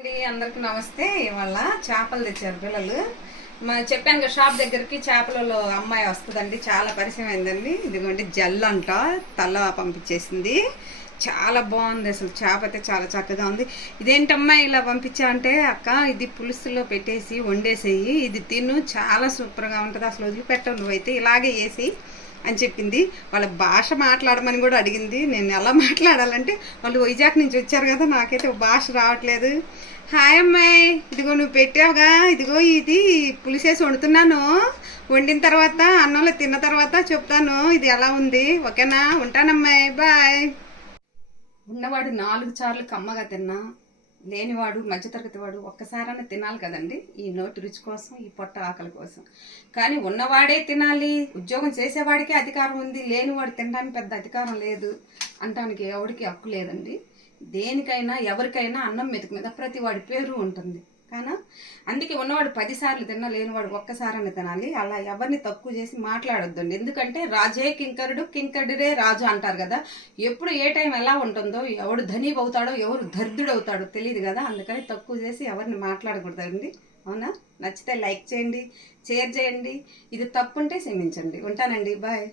అందరికి నమస్తే. ఇవాళ చేపలు తెచ్చారు పిల్లలు. చెప్పాను కదా, షాప్ దగ్గరికి చేపలలో అమ్మాయి వస్తుందండి, చాలా పరిచయం అయిందండి. ఇదిగోండి జల్లు అంట, తల్ల పంపించేసింది. చాలా బాగుంది, అసలు చేప అయితే చాలా చక్కగా ఉంది. ఇదేంటమ్మా ఇలా పంపించా అంటే, అక్క ఇది పులుసులో పెట్టేసి వండేసేయి, ఇది తిను, చాలా సూపర్గా ఉంటుంది, అసలు వదిలిపెట్టవు నువ్వైతే, ఇలాగే వేసి అని చెప్పింది. వాళ్ళ భాష మాట్లాడమని కూడా అడిగింది. నేను ఎలా మాట్లాడాలంటే, వాళ్ళు వైజాగ్ నుంచి వచ్చారు కదా, నాకైతే భాష రావట్లేదు. హాయ్ అమ్మాయి, ఇదిగో నువ్వు పెట్టావుగా, ఇదిగో ఇది పులిసేసి వండుతున్నాను, వండిన తర్వాత అన్నంలో తిన్న తర్వాత చెప్తాను ఇది ఎలా ఉంది, ఓకేనా? ఉంటానమ్మాయి, బాయ్. ఉన్నవాడు 4 సార్లు కమ్మగా తిన్నా, లేనివాడు మధ్యతరగతి వాడు ఒక్కసారైనా తినాలి కదండి, ఈ నోటి రుచి కోసం, ఈ పొట్ట ఆకలి కోసం. కానీ ఉన్నవాడే తినాలి, ఉద్యోగం చేసేవాడికే అధికారం ఉంది, లేనివాడు తినడానికి పెద్ద అధికారం లేదు అంటానికి ఎవరికి హక్కు లేదండి. దేనికైనా ఎవరికైనా అన్నం మెతుకు మీద ప్రతి వాడి పేరు ఉంటుంది. కానీ అందుకే ఉన్నవాడు 10 సార్లు తిన్నా, లేనివాడు ఒక్కసారైనా తినాలి. అలా ఎవరిని తక్కువ చేసి మాట్లాడొద్దండి. ఎందుకంటే రాజే కింకరుడు, కింకరుడే రాజు అంటారు కదా. ఎప్పుడు ఏ టైం ఎలా ఉంటుందో, ఎవడు ధనీ అవుతాడో ఎవరు దరిద్రుడు అవుతాడో తెలియదు కదా. అందుకని తక్కువ చేసి ఎవరిని మాట్లాడకూడదండి, అవునా? నచ్చితే లైక్ చేయండి, షేర్ చేయండి. ఇది తప్పుంటే క్షమించండి. ఉంటానండి, బాయ్.